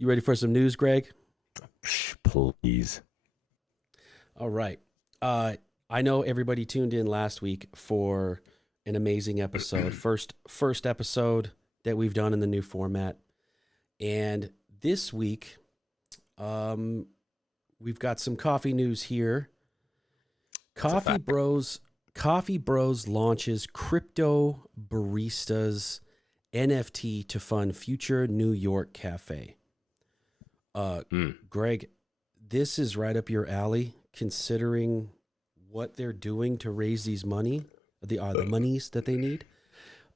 You ready for some news, Greg? Please. All right. I know everybody tuned in last week for an amazing episode. First episode that we've done in the new format. And this week, we've got some coffee news here. Coffee Bros launches crypto baristas NFT to fund future New York cafe. Greg, this is right up your alley, considering what they're doing to raise these money, the monies that they need.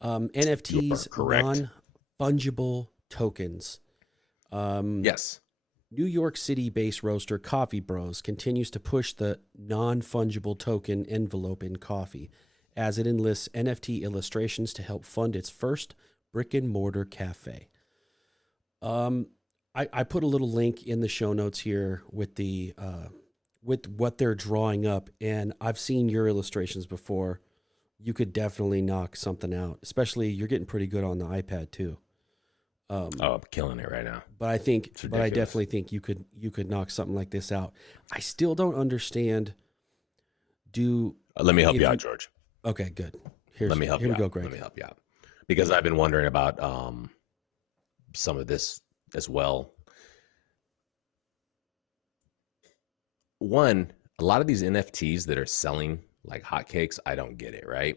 NFTs, non-fungible tokens. Yes. New York City-based roaster Coffee Bros continues to push the non-fungible token envelope in coffee as it enlists NFT illustrations to help fund its first brick-and-mortar cafe. I put a little link in the show notes here with the with what they're drawing up, and I've seen your illustrations before. You could definitely knock something out, especially you're getting pretty good on the iPad too. I'm killing it right now. But I definitely think you could knock something like this out. I still don't understand. Let me help you out, George. Okay, good. Here we go, Greg. Let me help you out because I've been wondering about some of this as well. One, a lot of these NFTs that are selling like hotcakes, I don't get it, right?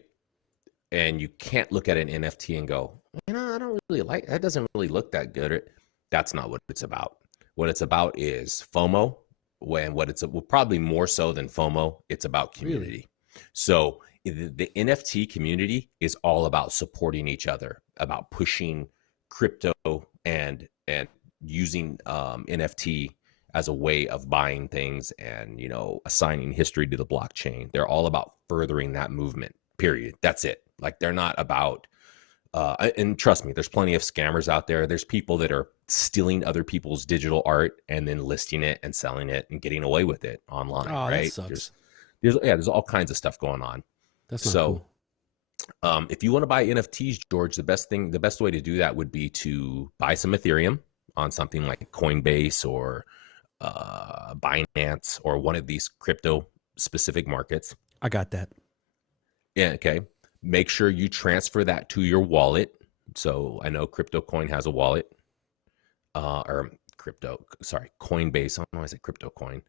And you can't look at an NFT and go, I don't really like that. Doesn't really look that good. That's not what it's about. What it's about is FOMO. Probably more so than FOMO, it's about community. Really? So the NFT community is all about supporting each other, about pushing crypto and using NFT as a way of buying things and, assigning history to the blockchain. They're all about furthering that movement, period. That's it. Like they're not about, and trust me, there's plenty of scammers out there. There's people that are stealing other people's digital art and then listing it and selling it and getting away with it online. Oh, right? That sucks. There's all kinds of stuff going on. That's not cool. If you want to buy NFTs, George, the best way to do that would be to buy some Ethereum on something like Coinbase or Binance or one of these crypto specific markets. I got that. Yeah. Okay. Make sure you transfer that to your wallet. So I know CryptoCoin has a wallet, Coinbase. I don't know why I said CryptoCoin.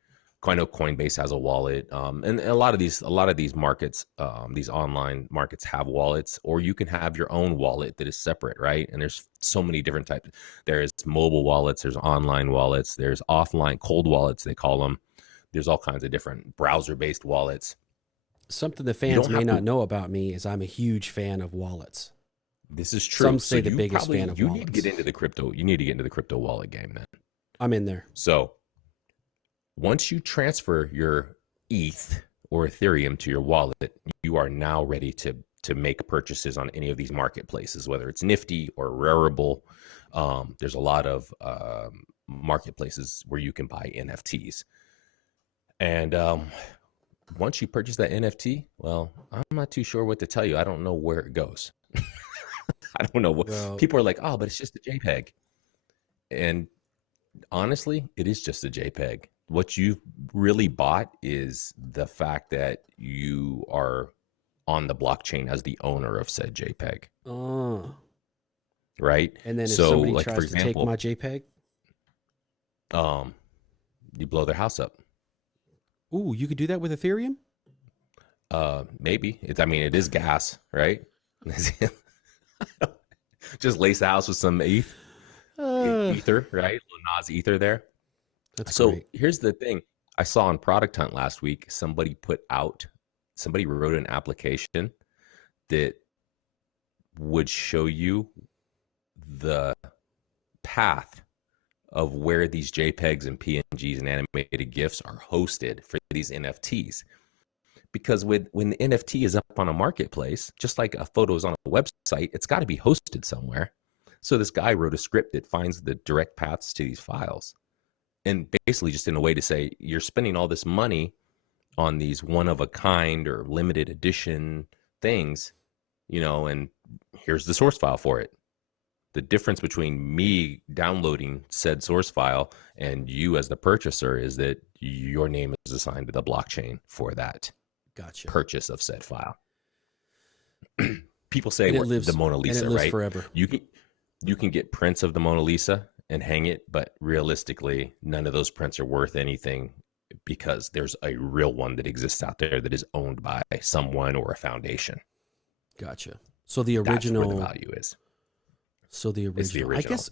I know Coinbase has a wallet, and a lot of these markets, these online markets have wallets, or you can have your own wallet that is separate, right? And there's so many different types. There's mobile wallets, there's online wallets, there's offline cold wallets they call them. There's all kinds of different browser-based wallets. Something the fans may not know about me is I'm a huge fan of wallets. This is true. Some say the biggest fan of wallets. You need to get into the crypto wallet game then. I'm in there. So once you transfer your ETH or Ethereum to your wallet, you are now ready to make purchases on any of these marketplaces, whether it's Nifty or Rarible. There's a lot of marketplaces where you can buy NFTs. And once you purchase that NFT, well, I'm not too sure what to tell you. I don't know where it goes. I don't know what people are like, but it's just a JPEG. And honestly, it is just a JPEG. What you really bought is the fact that you are on the blockchain as the owner of said JPEG. Oh. Right? And then if somebody tries to take my JPEG? You blow their house up. Ooh, you could do that with Ethereum? Maybe. It is gas, right? Just lace the house with some ether, right? Little Nas ether there. That's so great. Here's the thing. I saw on Product Hunt last week, somebody wrote an application that would show you the path of where these JPEGs and PNGs and animated GIFs are hosted for these NFTs. Because when the NFT is up on a marketplace, just like a photo is on a website, it's got to be hosted somewhere. So this guy wrote a script that finds the direct paths to these files. And basically just in a way to say, you're spending all this money on these one-of-a-kind or limited edition things, and here's the source file for it. The difference between me downloading said source file and you as the purchaser is that your name is assigned to the blockchain for that Gotcha. purchase of said file. People say And it we're lives the Mona and it Lisa, lives right? forever. You can get prints of the Mona Lisa and hang it, but realistically, none of those prints are worth anything because there's a real one that exists out there that is owned by someone or a foundation. Gotcha. So the That's where the original, value is. so the It's the original, I original. guess.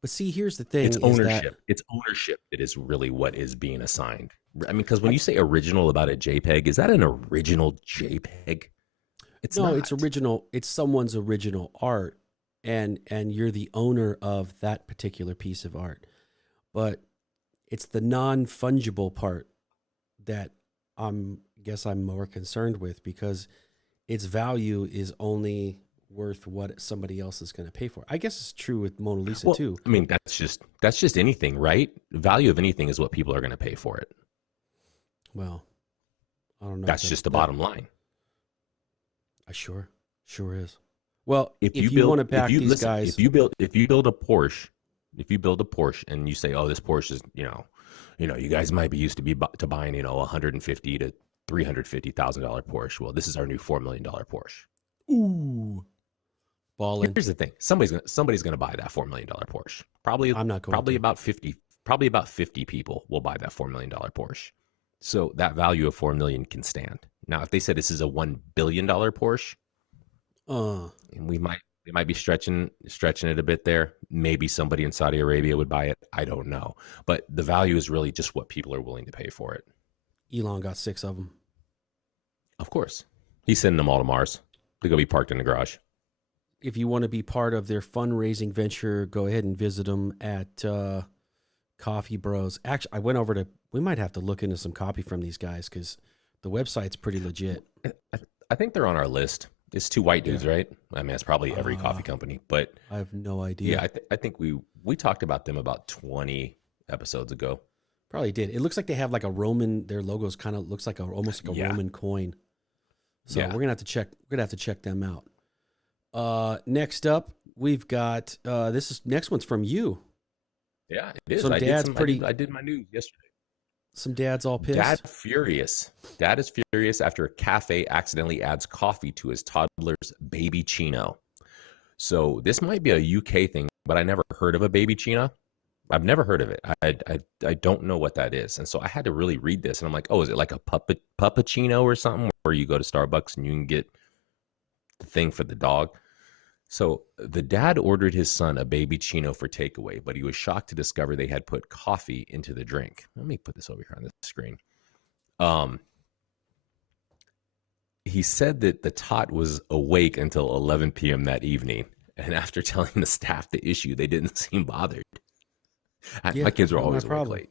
But see, here's the thing: It's is ownership. that It's ownership that is really what is being assigned. I mean, because when you say original about a JPEG, is that an original JPEG? It's no, not. it's original. It's someone's original art, and you're the owner of that particular piece of art. But it's the non-fungible part that I'm more concerned with, because its value is only worth what somebody else is going to pay for. I guess it's true with Mona Lisa Well, too. I mean, that's just anything, right? Value of anything is what people are going to pay for it. Well, I don't know. That's just the bottom line. I sure is. Well, If if you you build, want to if back you these listen, guys, if you build a Porsche, and you say, oh, this Porsche is, you guys might be used to buying, $150 to $350,000 Porsche. Well, this is our new $4 million Porsche. ooh, ballin'. Here's the thing: somebody's gonna buy that $4 million Porsche. Probably I'm not going to. about 50 people will buy that $4 million Porsche. So that value of 4 million can stand. Now, if they said this is a $1 billion Porsche, and we might be stretching it a bit there. Maybe somebody in Saudi Arabia would buy it. I don't know, but the value is really just what people are willing to pay for it. Elon got 6 of them. Of course, he's sending them all to Mars. They're gonna be parked in the garage. If you want to be part of their fundraising venture, go ahead and visit them at Coffee Bros. Actually, I went over to. We might have to look into some coffee from these guys because the website's pretty legit. I think they're on our list. It's 2 white dudes, right? I mean, it's probably every coffee company, but I have no idea. yeah, I think we talked about them about 20 episodes ago. Probably did. It looks like they have like a Roman. Their logos kind of looks like almost like a Roman coin. So we're gonna have to check. We're gonna have to check them out. Next up, we've got next one's from you. Yeah, it is. So I did my news yesterday. Some dads all pissed. Dad is furious after a cafe accidentally adds coffee to his toddler's Babycino. So this might be a UK thing, but I never heard of a Babycino. I've never heard of it. I don't know what that is. And so I had to really read this. And I'm like, oh, is it like a puppuccino or something where you go to Starbucks and you can get the thing for the dog? So the dad ordered his son a Babycino for takeaway, but he was shocked to discover they had put coffee into the drink. Let me put this over here on the screen. He said that the tot was awake until 11 p.m. that evening. And after telling the staff the issue, they didn't seem bothered. Yeah, my kids were not my always awake problem. late.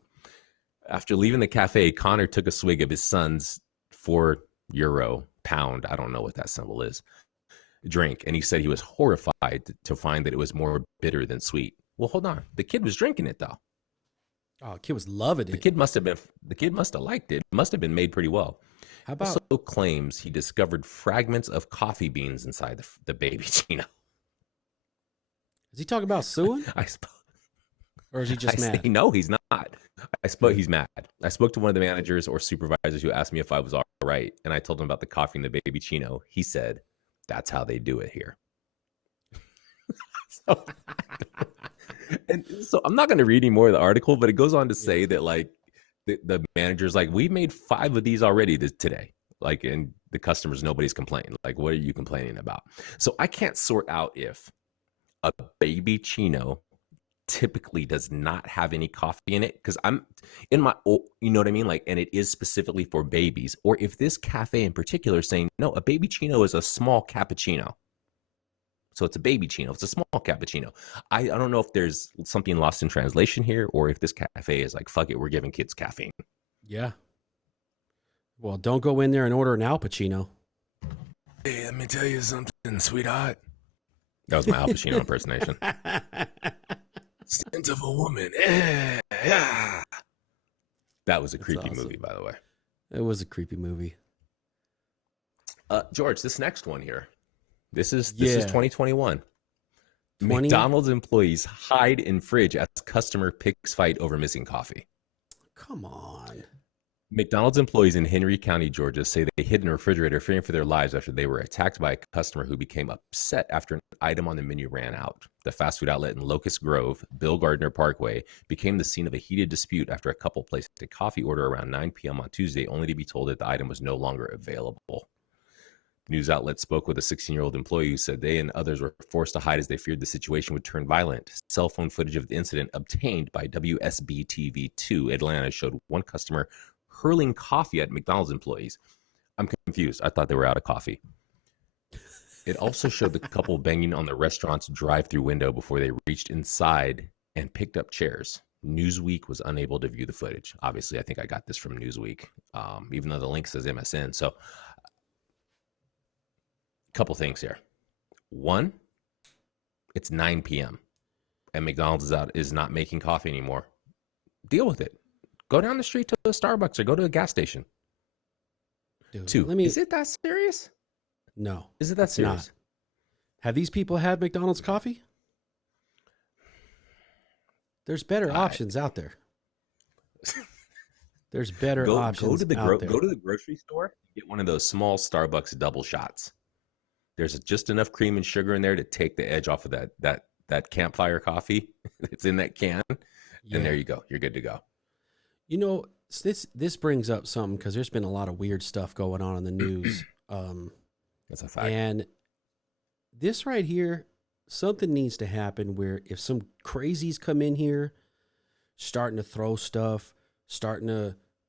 After leaving the cafe, Connor took a swig of his son's £4 I don't know what that symbol is, drink. And he said he was horrified to find that it was more bitter than sweet. Well, hold on. The kid was drinking it though. Oh, kid was loving it. The kid must have liked it. It must have been made pretty well. How about? Also claims he discovered fragments of coffee beans inside the Babycino. Is he talking about suing, I suppose. or is he just mad? No, he's not. He's mad. I spoke to one of the managers or supervisors who asked me if I was all right, and I told him about the coffee in the Babycino. He said, "That's how they do it here." So I'm not going to read any more of the article, but it goes on to say that like the manager's like, we made 5 of these already today. Like, and the customers, nobody's complaining. Like, what are you complaining about? So I can't sort out if a Babycino typically does not have any coffee in it, because I'm in my, you know what I mean? Like, and it is specifically for babies, or if this cafe in particular is saying, no, a Babycino is a small cappuccino. So it's a Babycino. It's a small cappuccino. I don't know if there's something lost in translation here, or if this cafe is like, fuck it, we're giving kids caffeine. Yeah. Well, don't go in there and order an Al Pacino. Hey, let me tell you something, sweetheart. That was my Al Pacino impersonation. Scent of a woman. Yeah. That was a creepy movie, by the way. It was a creepy movie. George, this next one here. This is 2021. 20? McDonald's employees hide in fridge as customer picks fight over missing coffee. Come on. McDonald's employees in Henry County, Georgia, say they hid in a refrigerator fearing for their lives after they were attacked by a customer who became upset after an item on the menu ran out. The fast food outlet in Locust Grove, Bill Gardner Parkway, became the scene of a heated dispute after a couple placed a coffee order around 9 p.m. on Tuesday, only to be told that the item was no longer available. News outlet spoke with a 16-year-old employee who said they and others were forced to hide as they feared the situation would turn violent. Cell phone footage of the incident obtained by WSB-TV2 Atlanta showed one customer hurling coffee at McDonald's employees. I'm confused. I thought they were out of coffee. It also showed the couple banging on the restaurant's drive-through window before they reached inside and picked up chairs. Newsweek was unable to view the footage. Obviously, I think I got this from Newsweek, even though the link says MSN. So, a couple things here. One, it's 9 p.m. and McDonald's is not making coffee anymore. Deal with it. Go down the street to a Starbucks or go to a gas station. Dude, Two, is it that serious? No. Is it that serious? Not. Have these people had McDonald's coffee? There's better options out there. There's better options out there. Go to the grocery store and get one of those small Starbucks double shots. There's just enough cream and sugar in there to take the edge off of that campfire coffee. It's in that can. Yeah. And there you go. You're good to go. You know, this brings up something because there's been a lot of weird stuff going on in the news. That's a fact. And this right here, something needs to happen where if some crazies come in here, starting to throw stuff, starting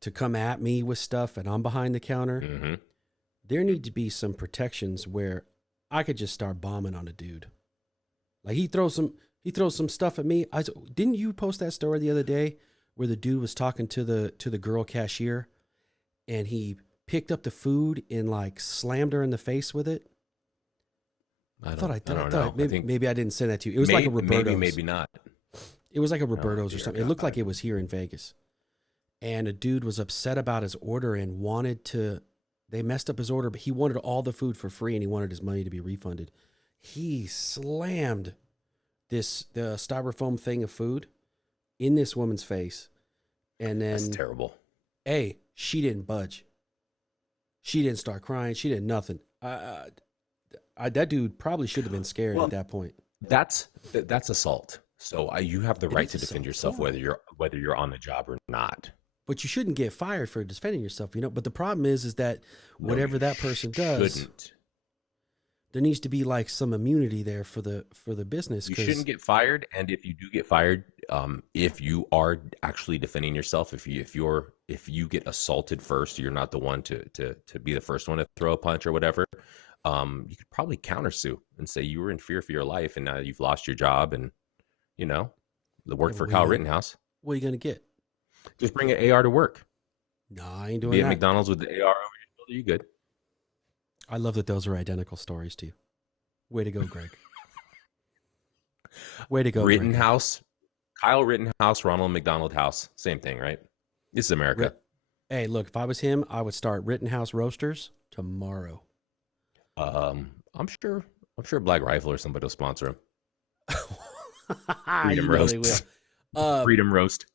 to come at me with stuff, and I'm behind the counter, there need to be some protections where I could just start bombing on a dude. Like he throws some stuff at me. Didn't you post that story the other day where the dude was talking to the girl cashier and he picked up the food and like slammed her in the face with it? I thought I know. Maybe I didn't send that to you. It was like a Roberto's. Maybe not. It was like a Roberto's or something. It looked like it was here in Vegas. And a dude was upset about his order and they messed up his order, but he wanted all the food for free and he wanted his money to be refunded. He slammed the styrofoam thing of food in this woman's face. And then, that's terrible. Hey, she didn't budge. She didn't start crying. She did nothing. That dude probably should have been scared at that point. That's assault. So you have the right to defend yourself, whether you're on the job or not. But you shouldn't get fired for defending yourself, you know. But the problem is that whatever that person does, there needs to be like some immunity there for the business. You shouldn't get fired, and if you do get fired, if you are actually defending yourself, if you get assaulted first, you're not the one to be the first one to throw a punch or whatever. You could probably countersue and say you were in fear for your life, and now you've lost your job, and the work for Kyle Rittenhouse. What are you gonna get? Just bring an AR to work. No, I ain't doing be that. Be at McDonald's with the AR over your shoulder. You good? I love that those are identical stories to you. Way to go, Greg. Way to go, Rittenhouse. Kyle Rittenhouse, Ronald McDonald House. Same thing, right? This is America. Hey, look, if I was him, I would start Rittenhouse Roasters tomorrow. I'm sure Black Rifle or somebody will sponsor him. Freedom Roast. Freedom Roast.